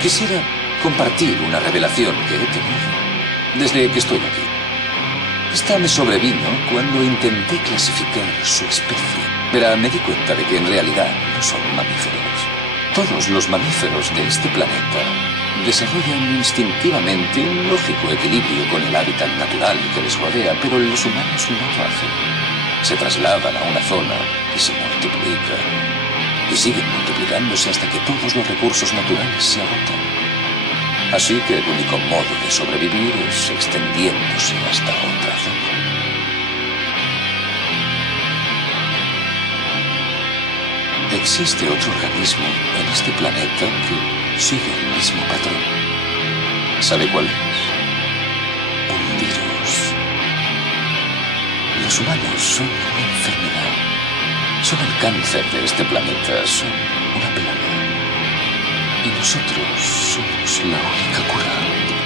Quisiera compartir una revelación que he tenido desde que estoy aquí. Esta me sobrevino cuando intenté clasificar su especie. Verá, me di cuenta de que en realidad no son mamíferos. Todos los mamíferos de este planeta desarrollan instintivamente un lógico equilibrio con el hábitat natural que les rodea, pero los humanos no lo hacen. Se trasladan a una zona y se multiplican. Y siguen multiplicándose hasta que todos los recursos naturales se agotan. Así que el único modo de sobrevivir es extendiéndose hasta otra zona. Existe otro organismo en este planeta que sigue el mismo patrón. ¿Sabe cuál es? Un virus. Los humanos son una enfermedad. Son el cáncer de este planeta, son una plaga. Y nosotros somos la única cura.